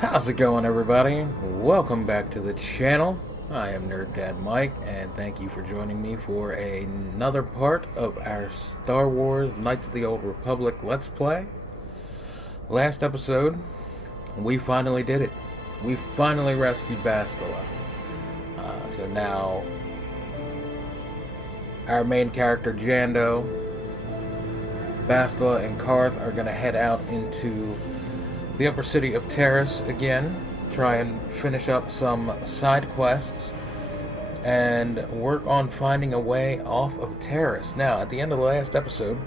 How's it going, everybody? Welcome back to the channel. I am Nerd Dad Mike, and thank you for joining me for another part of our Star Wars Knights of the Old Republic Let's Play. Last episode, we finally did it. We finally rescued Bastila. So now, our main character, Jando, Bastila, and Carth are going to head out into the upper city of Taris again, try and finish up some side quests, and work on finding a way off of Taris. Now, at the end of the last episode,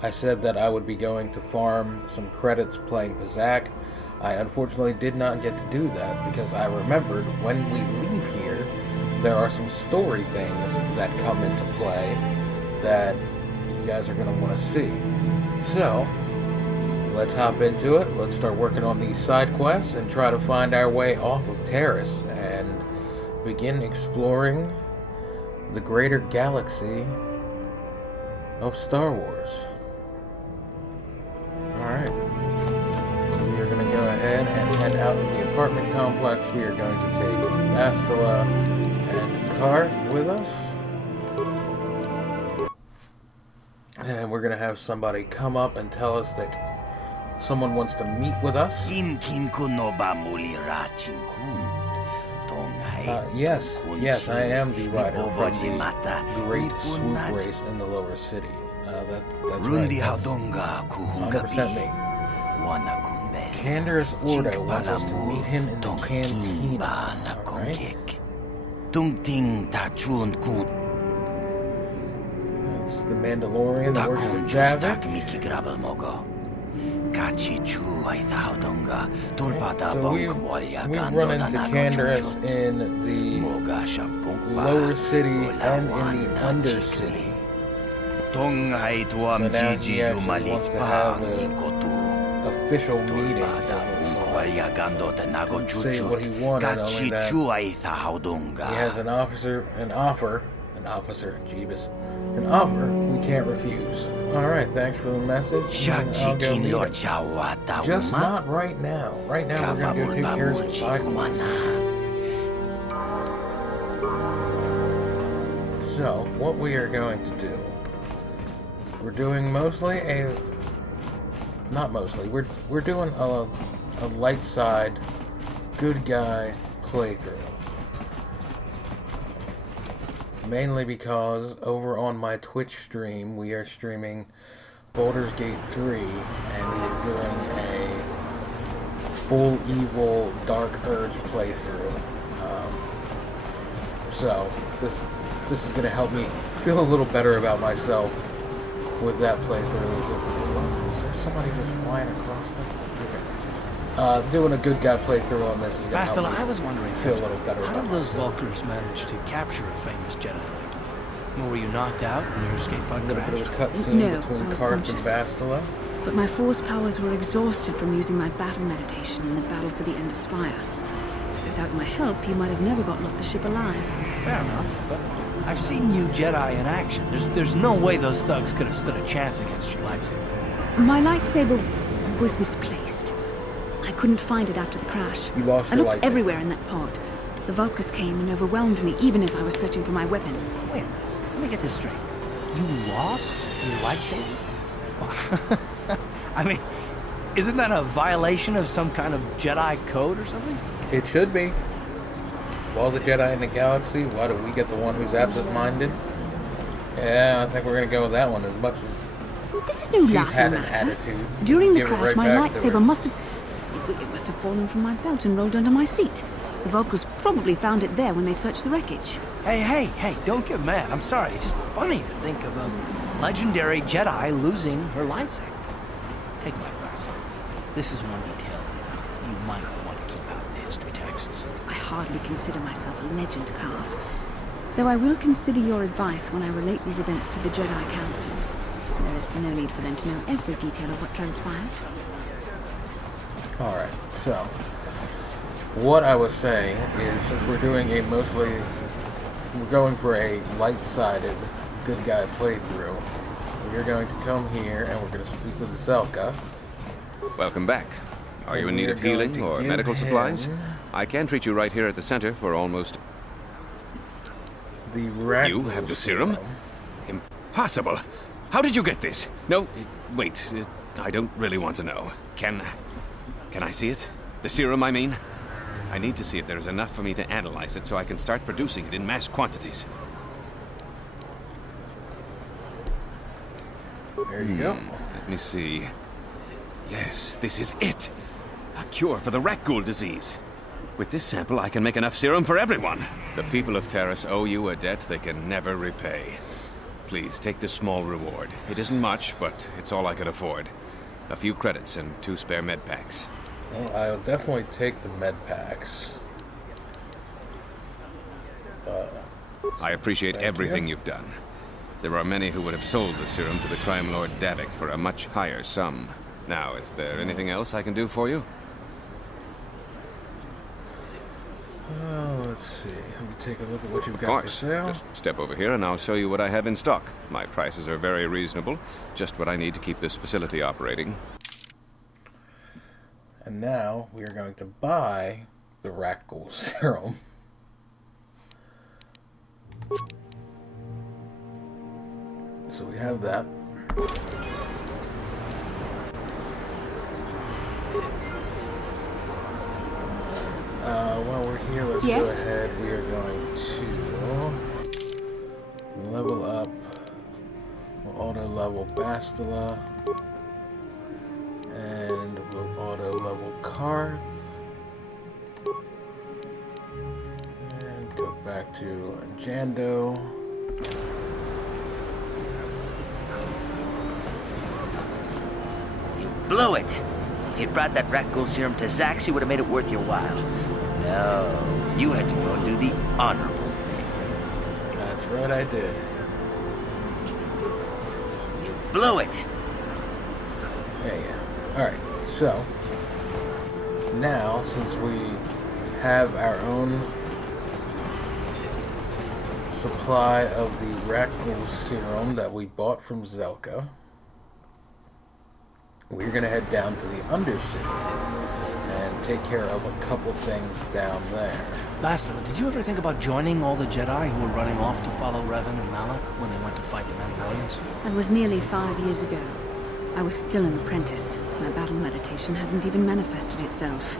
I said that I would be going to farm some credits playing Pazak. I unfortunately did not get to do that, because I remembered when we leave here, there are some story things that come into play that you guys are going to want to see. So, let's hop into it. Let's start working on these side quests and try to find our way off of Taris and begin exploring the greater galaxy of Star Wars. Alright. So we are going to go ahead and head out of the apartment complex. We are going to take Bastila and Carth with us. And we're going to have somebody come up and tell us that someone wants to meet with us. Yes, I am the rider from the Great Swoop Race in the lower city. That's right. That's 100% me. Canderous Ordo wants us to meet him in the cantina. Alright? That's the Mandalorian, the worship of Javik. So we run into Canderous in the lower city and in the undercity. So now he actually wants to have an official meeting. Say what he wanted, only that he has an offer we can't refuse. Alright, thanks for the message. I'll go meet him. Just not right now. Right now we're going to go take care of some side quests. So, what we are going to do, we're doing we're doing a light side, good guy playthrough. Mainly because over on my Twitch stream, we are streaming Baldur's Gate 3, and we're doing a full evil Dark Urge playthrough. So this is going to help me feel a little better about myself with that playthrough. Is there somebody just flying across them? Okay. Doing a good guy playthrough on this is going to help me I was wondering, feel a little better how about did those myself. Vulkars manage to capture a famous Jedi like you? Were you knocked out when your escape pod A little bit of a crashed? cutscene between Carth and Bastila. But my force powers were exhausted from using my battle meditation in the battle for the End Spire. Without my help, you might have never gotten off the ship alive. Fair enough, but I've seen you Jedi in action. There's no way those thugs could have stood a chance against your lightsaber. My lightsaber was misplaced. I couldn't find it after the crash. You lost I your looked lightsaber. everywhere in that pod. The Vulkars came and overwhelmed me, even as I was searching for my weapon. Wait a minute, let me get this straight. You lost your lightsaber? I mean, isn't that a violation of some kind of Jedi code or something? It should be. Of all the Jedi in the galaxy, why do we get the one who's absent-minded? Yeah, I think we're gonna go with that one as much as This is no she's laughing had an matter. attitude. During the Give it crash, right my back to her. lightsaber must have fallen from my belt and rolled under my seat. The Vulkars probably found it there when they searched the wreckage. Hey, don't get mad. I'm sorry. It's just funny to think of a legendary Jedi losing her lightsaber. Take my advice. This is one detail you might want to keep out of the history texts. I hardly consider myself a legend, Carth. Though I will consider your advice when I relate these events to the Jedi Council. There is no need for them to know every detail of what transpired. Alright, so what I was saying is, since we're doing we're going for a light-sided good guy playthrough, we're going to come here and we're going to speak with Zelka. Welcome back. Are you And in we need are of healing going to or give medical supplies? him I can treat you right here at the center for almost... the rat. You have the serum? Impossible. How did you get this? No, wait. I don't really want to know. Can I see it? The serum, I mean? I need to see if there is enough for me to analyze it so I can start producing it in mass quantities. There you go. Let me see. Yes, this is it. A cure for the rat ghoul disease. With this sample, I can make enough serum for everyone. The people of Taris owe you a debt they can never repay. Please, take this small reward. It isn't much, but it's all I could afford. A few credits and 2 spare med packs. Well, I'll definitely take the med packs. I appreciate Thank everything you. you've done. There are many who would have sold the serum to the crime lord Davik for a much higher sum. Now, is there anything else I can do for you? Let's see. Let me take a look at what you've Of got course. for sale. Just step over here and I'll show you what I have in stock. My prices are very reasonable. Just what I need to keep this facility operating. And now we are going to buy the rat ghoul serum. So we have that. While we're here, let's Yes? go ahead. We are going to level up. We'll auto level Bastila. And we'll auto level Carth. And go back to Jando. You blew it. If you'd brought that rat ghoul serum to Zax, you would have made it worth your while. No, you had to go and do the honorable thing. That's right, I did. You blew it. Yeah. Alright, so now since we have our own supply of the rat ghoul serum that we bought from Zelka, we're going to head down to the Undercity and take care of a couple things down there. Bastila, did you ever think about joining all the Jedi who were running off to follow Revan and Malak when they went to fight the Mandalorians? That was nearly 5 years ago. I was still an apprentice. My battle meditation hadn't even manifested itself.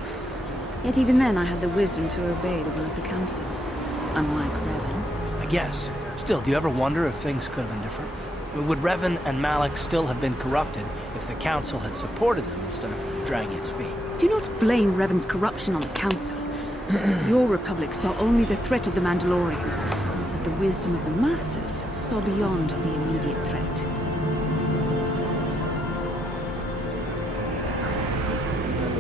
Yet even then I had the wisdom to obey the will of the Council. Unlike Revan. I guess. Still, do you ever wonder if things could have been different? Would Revan and Malak still have been corrupted if the Council had supported them instead of dragging its feet? Do not blame Revan's corruption on the Council. Your Republic saw only the threat of the Mandalorians, but the wisdom of the Masters saw beyond the immediate threat.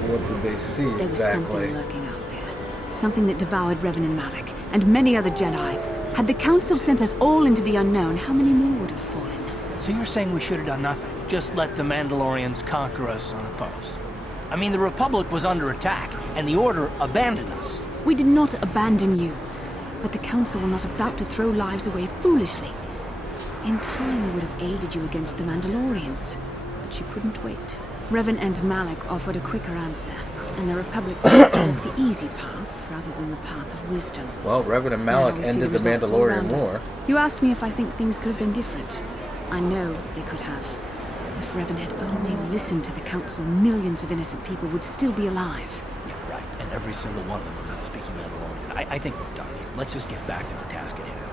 What did they see There was exactly? something lurking out there. Something that devoured Revan and Malak, and many other Jedi. Had the Council sent us all into the unknown, how many more would have fallen? So you're saying we should have done nothing? Just let the Mandalorians conquer us unopposed? I mean, the Republic was under attack, and the Order abandoned us. We did not abandon you, but the Council were not about to throw lives away foolishly. In time, we would have aided you against the Mandalorians, but you couldn't wait. Revan and Malak offered a quicker answer, and the Republic chose to walk the easy path rather than the path of wisdom. Well, Revan and Malak Now we see ended the results all Mandalorian around us. War. You asked me if I think things could have been different. I know they could have. If Revan had only listened to the Council, millions of innocent people would still be alive. Yeah, right. And every single one of them would be speaking Mandalorian. I think we're done here. Let's just get back to the task at hand.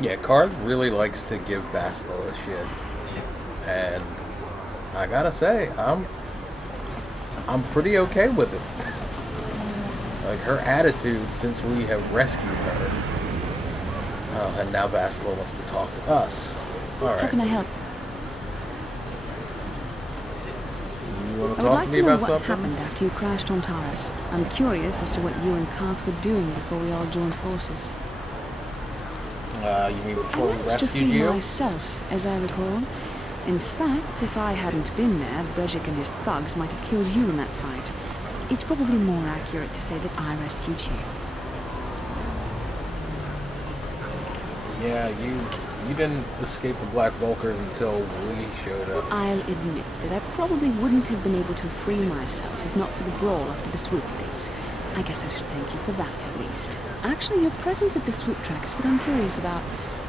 Yeah, Carth really likes to give Bastila shit. And I gotta say, I'm pretty okay with it. Like, her attitude since we have rescued her. And now Bastila wants to talk to us. Alright. How can I help? You want I to would talk like to to me know about what something? happened after you crashed on Taris. I'm curious as to what you and Carth were doing before we all joined forces. You mean before we I managed to rescued free you? myself, as I recall. In fact, if I hadn't been there, Brejik and his thugs might have killed you in that fight. It's probably more accurate to say that I rescued you. Yeah, you didn't escape the Black Vulkars until we showed up. I'll admit that I probably wouldn't have been able to free myself if not for the brawl after the swoop race. I guess I should thank you for that, at least. Actually, your presence at the swoop track is what I'm curious about.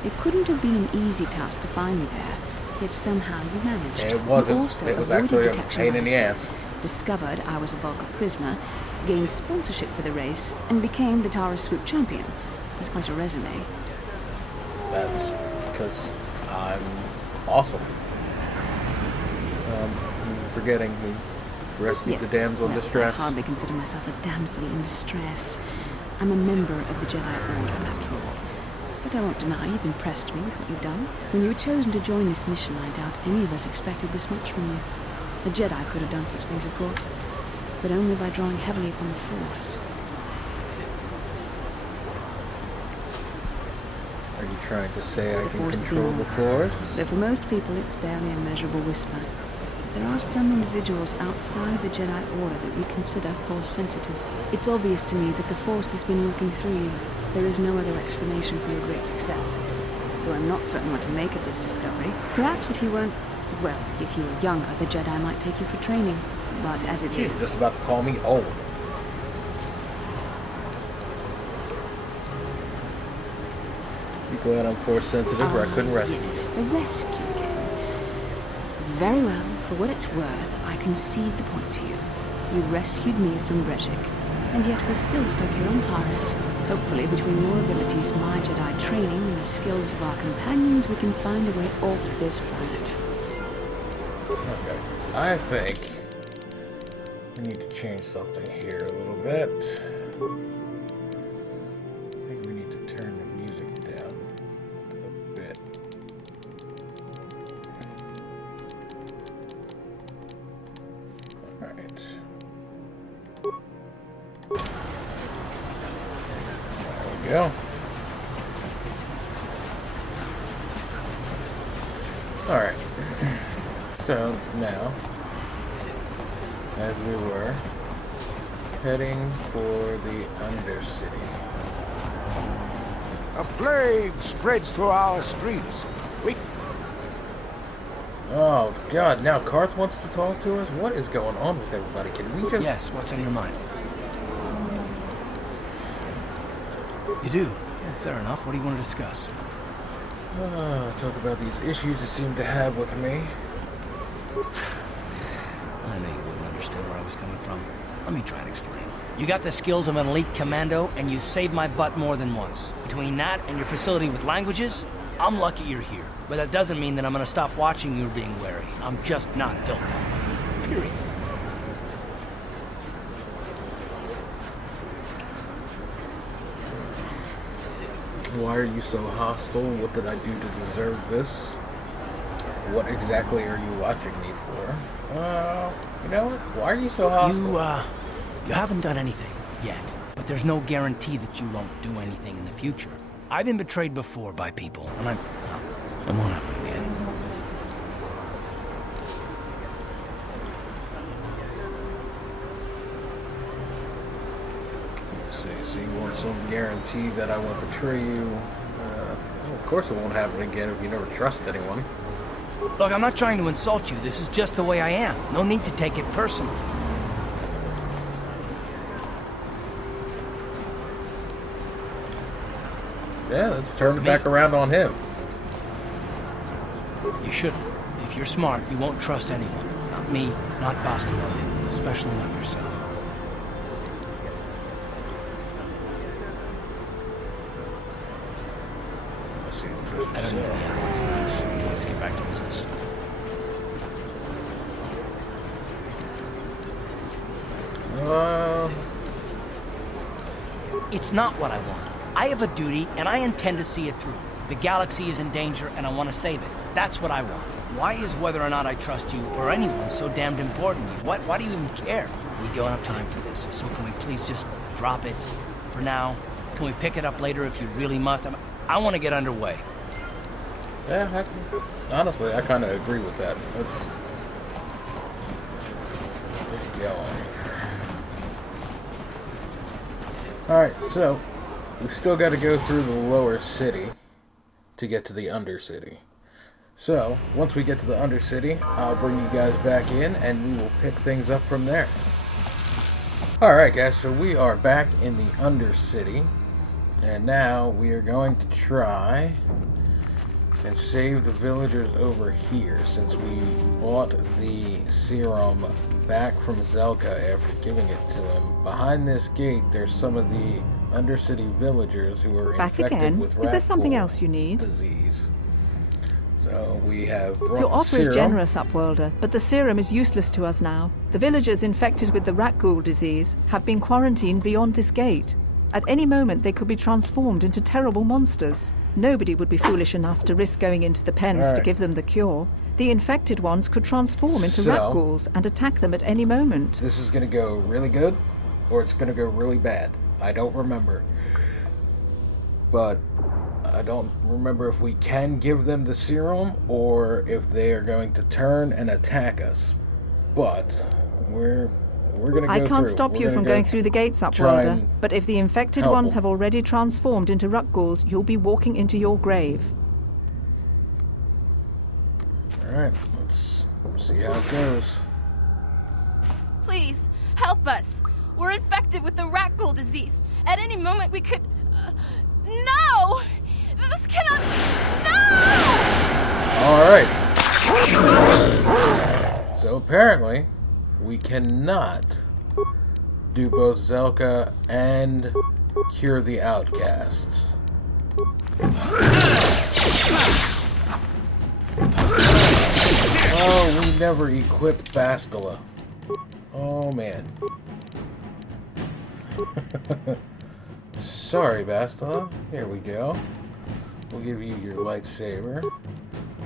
It couldn't have been an easy task to find me there, yet somehow you managed. It wasn't. You also It was avoided actually a detection pain by in the Senate, ass. discovered I was a Vulkar prisoner, gained sponsorship for the race, and became the Taris swoop champion. That's quite a resume. That's because I'm awesome. You're forgetting we rescued the damsel in distress. I hardly consider myself a damsel in distress. I'm a member of the Jedi Order, after all. But I won't deny you've impressed me with what you've done. When you were chosen to join this mission, I doubt any of us expected this much from you. A Jedi could have done such things, of course, but only by drawing heavily upon the Force. Are you trying to say I The can Force is control the enormous, Force? though for most people it's barely a measurable whisper. There are some individuals outside the Jedi Order that we consider Force-sensitive. It's obvious to me that the Force has been working through you. There is no other explanation for your great success. Though I'm not certain what to make of this discovery. Perhaps if you weren't... well, if you were younger, the Jedi might take you for training. But as it You're is... just about to call me old. Be glad I'm Force-sensitive or I couldn't rescue you. Yes, the rescue game. Very well. For what it's worth, I concede the point to you. You rescued me from Breshik, and yet we're still stuck here on Taris. Hopefully, between your abilities, my Jedi training, and the skills of our companions, we can find a way off this planet. Okay. I think we need to change something here a little bit. I think we need to turn the music down a bit. Alright. There we go. Alright. So now, as we were heading for the Undercity. A plague spreads through our streets. Oh God! Now Carth wants to talk to us. What is going on with everybody? Can we just? Yes, what's on your mind? You do? Well, fair enough. What do you want to discuss? Talk about these issues you seem to have with me. I knew you wouldn't understand where I was coming from. Let me try and explain. You got the skills of an elite commando, and you saved my butt more than once. Between that and your facility with languages, I'm lucky you're here. But that doesn't mean that I'm gonna stop watching you being wary. I'm just not built that way. Period. Why are you so hostile? What did I do to deserve this? What exactly are you watching me for? You know what? Why are you so hostile? You haven't done anything yet, but there's no guarantee that you won't do anything in the future. I've been betrayed before by people, and it won't happen again. So you want some guarantee that I won't betray you? Well, of course it won't happen again if you never trust anyone. Look, I'm not trying to insult you. This is just the way I am. No need to take it personally. Yeah, let's turn it back around on him. You shouldn't. If you're smart, you won't trust anyone. Not me, not Bastila, especially not yourself. I don't need to be analyzed, thanks. Let's get back to business. It's not what I want. I have a duty, and I intend to see it through. The galaxy is in danger, and I want to save it. That's what I want. Why is whether or not I trust you or anyone so damned important to you? Why do you even care? We don't have time for this, so can we please just drop it for now? Can we pick it up later if you really must? I want to get underway. Yeah, honestly, I kind of agree with that. Let's go on. Alright, so we've still got to go through the lower city to get to the Undercity. So, once we get to the Undercity, I'll bring you guys back in, and we will pick things up from there. Alright guys, so we are back in the Undercity, and now we are going to try and save the villagers over here, since we bought the serum back from Zelka after giving it to him. Behind this gate, there's some of the Undercity villagers who are Back infected again? with Is there something rat else you need? disease. So we have brought Your the offer is serum. generous, Upworlder, but the serum is useless to us now. The villagers infected with the rat ghoul disease have been quarantined beyond this gate. At any moment, they could be transformed into terrible monsters. Nobody would be foolish enough to risk going into the pens to give them the cure. The infected ones could transform into rat ghouls and attack them at any moment. This is going to go really good, or it's going to go really bad. I don't remember. But I don't remember if we can give them the serum or if they are going to turn and attack us. But we're going to go I can't through. stop We're you gonna from go going through the gates, try Upworlder. and But if the infected help ones them. have already transformed into rat ghouls, you'll be walking into your grave. Alright, let's see how it goes. Please, help us. We're infected with the rat ghoul disease. At any moment we could... no! This cannot be... No! Alright. So apparently, we cannot do both Zelka and cure the outcasts. Oh, we never equipped Bastila. Oh, man. Sorry, Bastila. Here we go. We'll give you your lightsaber,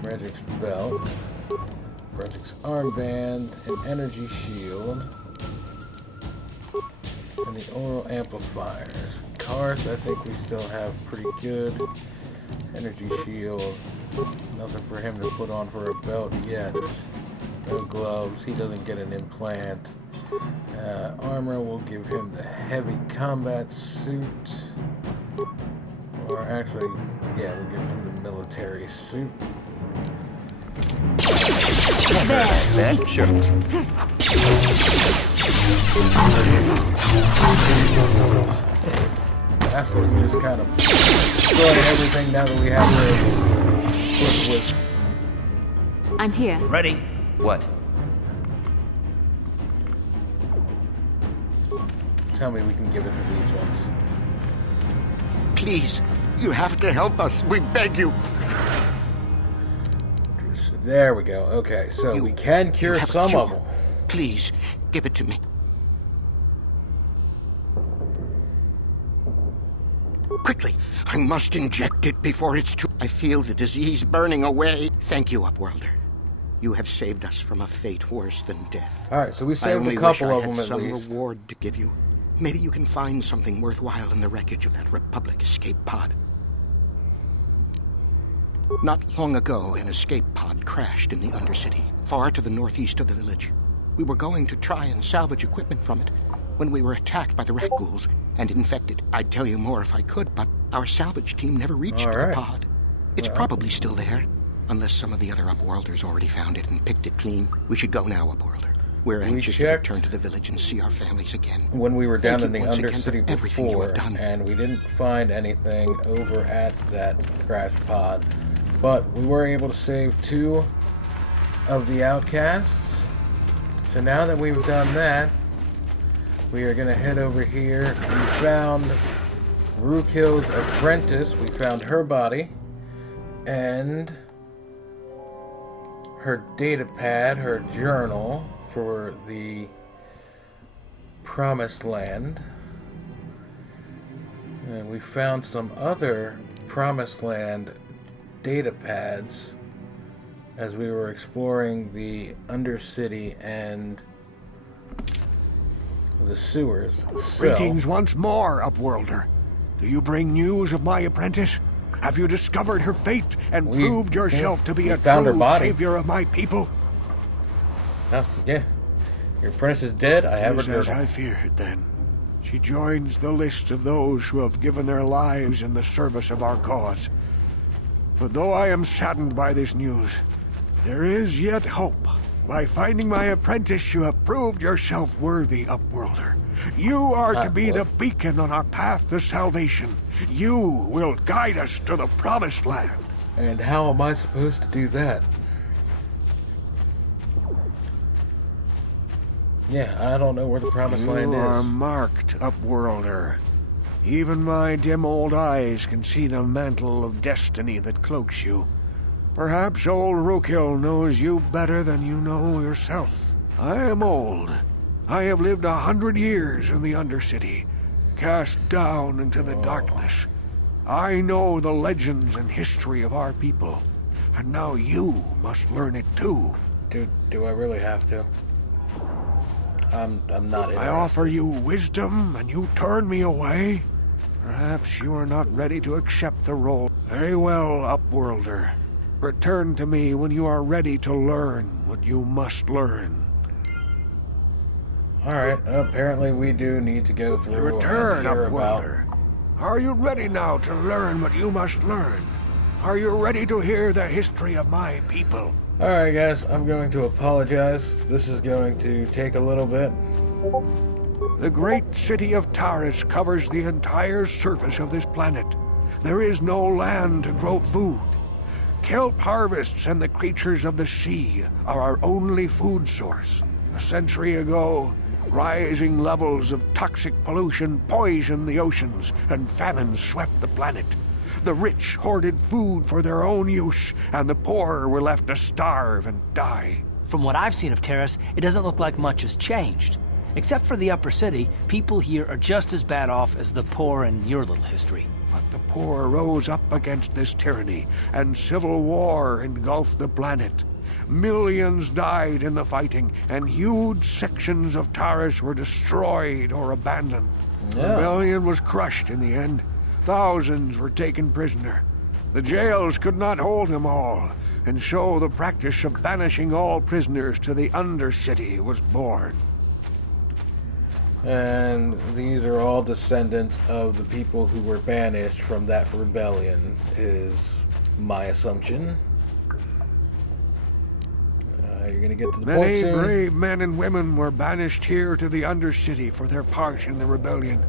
Regic's belt, Regic's armband, an energy shield, and the oral amplifiers. Carth, I think we still have pretty good. Energy shield. Nothing for him to put on for a belt yet. No gloves. He doesn't get an implant. Armor will give him the heavy combat suit. Or actually, yeah, we'll give him the military suit. Bastila's just kind of destroying everything now that we have her equipped with. I'm here. Ready? What? Tell me we can give it to these ones. Please, you have to help us. We beg you. There we go. Okay, so we can cure have a some cure. of them. Please, give it to me. Quickly, I must inject it before it's too... I feel the disease burning away. Thank you, Upworlder. You have saved us from a fate worse than death. Alright, so we I saved only a couple wish I of had them at some least. reward to give you. Maybe you can find something worthwhile in the wreckage of that Republic escape pod. Not long ago, an escape pod crashed in the Undercity, far to the northeast of the village. We were going to try and salvage equipment from it when we were attacked by the rat ghouls and infected. I'd tell you more if I could, but our salvage team never reached the pod. It's probably still there, unless some of the other Upworlders already found it and picked it clean. We should go now, Upworlder. We're anxious to return to the village and see our families again. When we were down Thank in the you once again for Undercity everything you have before, done. and we didn't find anything over at that crash pod, but we were able to save 2 of the outcasts. So now that we've done that, we are going to head over here. We found Rukil's apprentice. We found her body and her data pad, her journal for the Promised Land. And we found some other Promised Land data pads as we were exploring the Undercity and the sewers. Greetings once more, Upworlder. Do you bring news of my apprentice? Have you discovered her fate and proved yourself to be a found her true body. savior of my people? Yeah. Your apprentice is dead. I have her It is as journal. I feared, then. She joins the list of those who have given their lives in the service of our cause. But though I am saddened by this news, there is yet hope. By finding my apprentice, you have proved yourself worthy, Upworlder. You are to be the beacon on our path to salvation. You will guide us to the Promised Land. And how am I supposed to do that? Yeah, I don't know where the Promised Land is. You are marked, Upworlder. Even my dim old eyes can see the mantle of destiny that cloaks you. Perhaps old Rookhill knows you better than you know yourself. I am old. I have lived 100 years in the Undercity, cast down into the darkness. I know the legends and history of our people, and now you must learn it too. Do I really have to? I'm not interested. I offer you wisdom, and you turn me away? Perhaps you are not ready to accept the role. Very well, Upworlder. Return to me when you are ready to learn what you must learn. Alright, apparently we do need to go through Return, and hear Upworlder. Are you ready now to learn what you must learn? Are you ready to hear the history of my people? Alright guys, I'm going to apologize. This is going to take a little bit. The great city of Taris covers the entire surface of this planet. There is no land to grow food. Kelp harvests and the creatures of the sea are our only food source. A century ago, rising levels of toxic pollution poisoned the oceans, and famine swept the planet. The rich hoarded food for their own use, and the poor were left to starve and die. From what I've seen of Taris, it doesn't look like much has changed. Except for the upper city, people here are just as bad off as the poor in your little history. But the poor rose up against this tyranny, and civil war engulfed the planet. Millions died in the fighting, and huge sections of Taris were destroyed or abandoned. Yeah. Rebellion was crushed in the end. Thousands were taken prisoner. The jails could not hold them all, and so the practice of banishing all prisoners to the Undercity was born. And these are all descendants of the people who were banished from that rebellion, is my assumption. You're gonna get to the point Many soon. brave men and women were banished here to the Undercity for their part in the rebellion.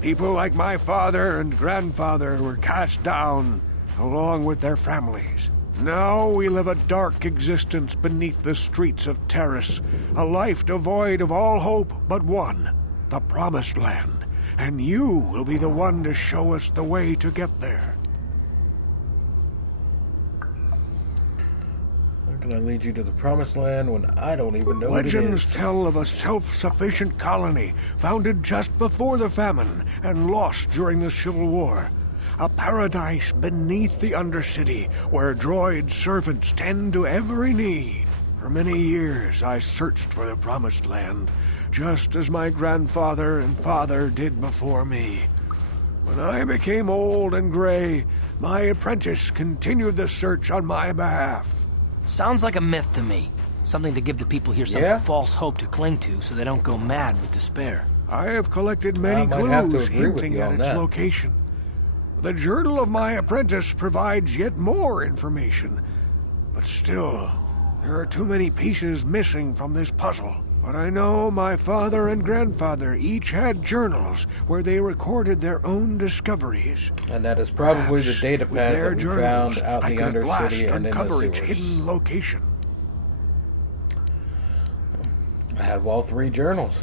People like my father and grandfather were cast down, along with their families. Now we live a dark existence beneath the streets of Taris, a life devoid of all hope but one, the Promised Land. And you will be the one to show us the way to get there. How can I lead you to the Promised Land when I don't even know what it Legends is? tell of a self-sufficient colony founded just before the famine and lost during the Civil War. A paradise beneath the Undercity where droid servants tend to every need. For many years I searched for the Promised Land, just as my grandfather and father did before me. When I became old and gray, my apprentice continued the search on my behalf. Sounds like a myth to me. Something to give the people here some false hope to cling to so they don't go mad with despair. I have collected many I might have to clues agree with hinting you at on its that. location. The journal of my apprentice provides yet more information. But still, there are too many pieces missing from this puzzle. But I know my father and grandfather each had journals where they recorded their own discoveries. And that is probably the Perhaps data with pads their that we journals, found out I in the could at last Undercity and in uncover the its sewers. hidden location. I have all 3 journals.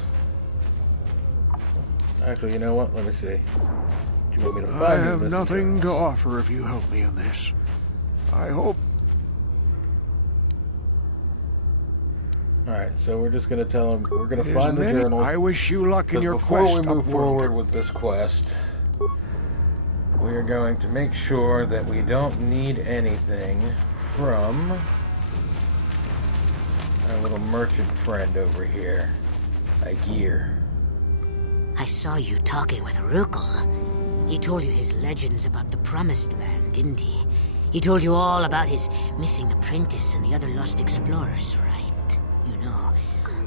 Actually, you know what? Let me see. Do you want me to find I these have missing nothing to journals? offer if you help me in this. I hope. Alright, so we're just gonna tell him we're gonna It is find the many- journals. I wish you luck in Because your before quest. we move Upworld. forward with this quest, we are going to make sure that we don't need anything from our little merchant friend over here, like gear. I saw you talking with Rukel. He told you his legends about the Promised Land, didn't he? He told you all about his missing apprentice and the other lost explorers, right? You know,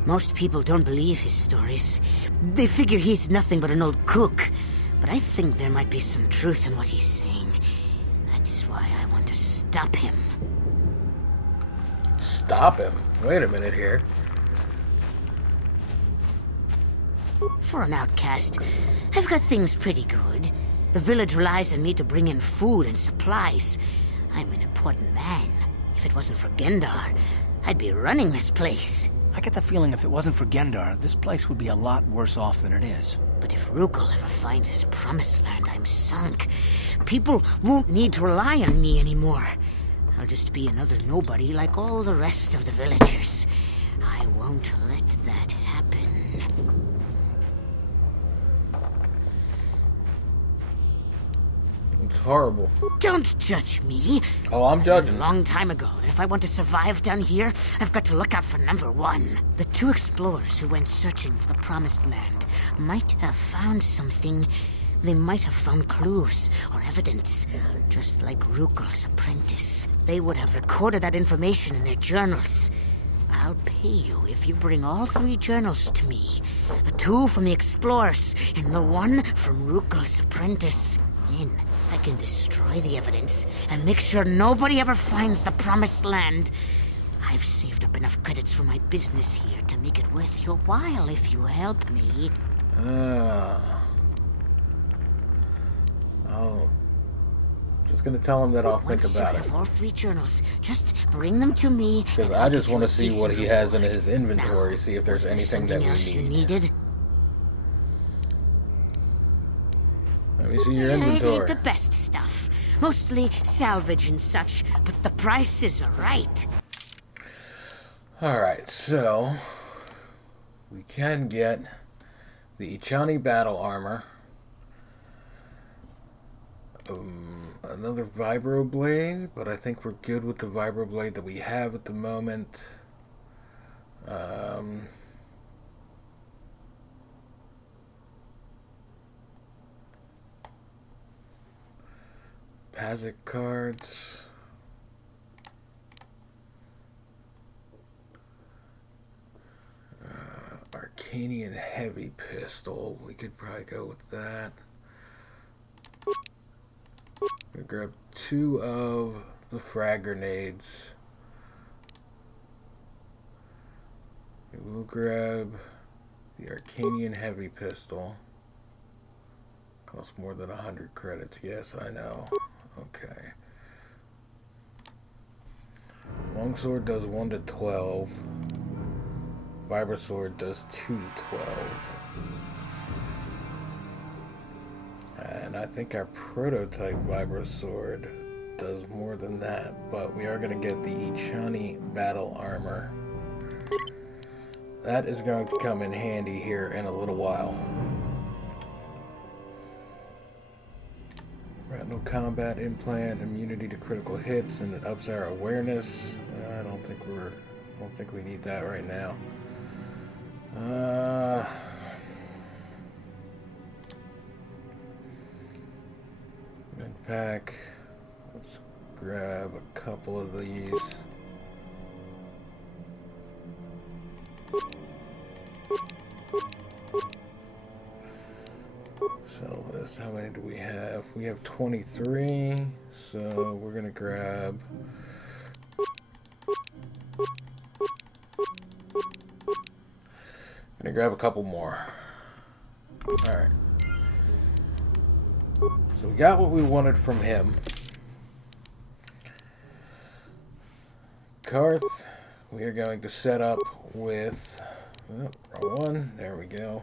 most people don't believe his stories. They figure he's nothing but an old cook. But I think there might be some truth in what he's saying. That's why I want to stop him. Stop him? Wait a minute here. For an outcast, I've got things pretty good. The village relies on me to bring in food and supplies. I'm an important man. If it wasn't for Gendar, I'd be running this place. I get the feeling if it wasn't for Gendar, this place would be a lot worse off than it is. But if Rukel ever finds his promised land, I'm sunk. People won't need to rely on me anymore. I'll just be another nobody like all the rest of the villagers. I won't let that happen. It's horrible. Don't judge me. Oh, I'm judging. A long time ago that if I want to survive down here, I've got to look out for number one. The two explorers who went searching for the Promised Land might have found something. They might have found clues or evidence, just like Rukel's apprentice. They would have recorded that information in their journals. I'll pay you if you bring all 3 journals to me. The 2 from the explorers and the 1 from Rukel's apprentice. Then I can destroy the evidence and make sure nobody ever finds the Promised Land. I've saved up enough credits for my business here to make it worth your while if you help me. Oh. Just gonna tell him that I'll think Once about you it. have all 3 journals, just bring them to me. Because I just want to see what he has in his inventory, see if there's anything that we else you need. needed? Let me see your I need inventory. the best stuff. Mostly salvage and such, but the prices are right. Alright, so we can get the Ichani battle armor. Another vibroblade, but I think we're good with the vibroblade that we have at the moment. Pazic cards. Arcanian heavy pistol. We could probably go with that. We'll grab 2 of the frag grenades. We'll grab the Arcanian heavy pistol. Costs more than 100 credits. Yes, I know. Okay. Longsword does 1 to 12. Vibrosword does 2 to 12. And I think our prototype Vibrosword does more than that, but we are going to get the Ichani battle armor. That is going to come in handy here in a little while. Retinal combat implant, immunity to critical hits, and it ups our awareness. I don't think we need that right now. Pack. Let's grab a couple of these. Sell this. How many do we have? We have 23, so we're gonna grab a couple more. Alright. So we got what we wanted from him. Carth, we are going to set up with... Oh, wrong one. There we go.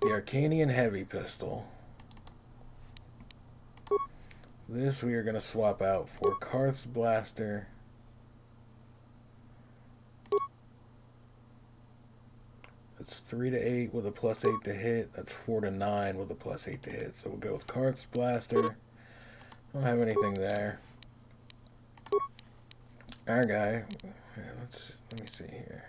The Arcanian heavy pistol. This we are going to swap out for Carth's blaster. That's 3 to 8 with a +8 to hit. That's 4 to 9 with a +8 to hit. So we'll go with Carth's blaster. Don't have anything there. Our guy. Yeah, let me see here.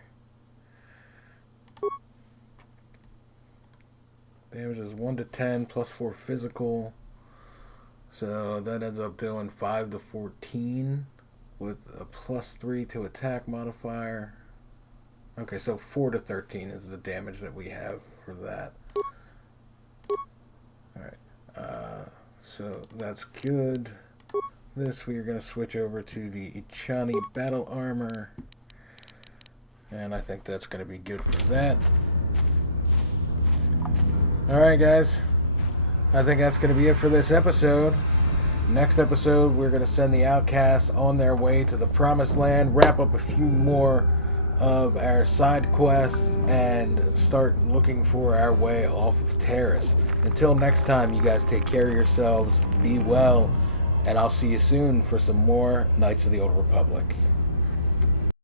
Damage is 1 to 10 +4 physical. So that ends up doing 5 to 14 with a +3 to attack modifier. Okay, so 4 to 13 is the damage that we have for that. Alright. So that's good. This we are going to switch over to the Ichani battle armor. And I think that's going to be good for that. Alright guys, I think that's going to be it for this episode. Next episode, we're going to send the outcasts on their way to the Promised Land, wrap up a few more of our side quests, and start looking for our way off of Taris. Until next time, you guys take care of yourselves, be well, and I'll see you soon for some more Knights of the Old Republic.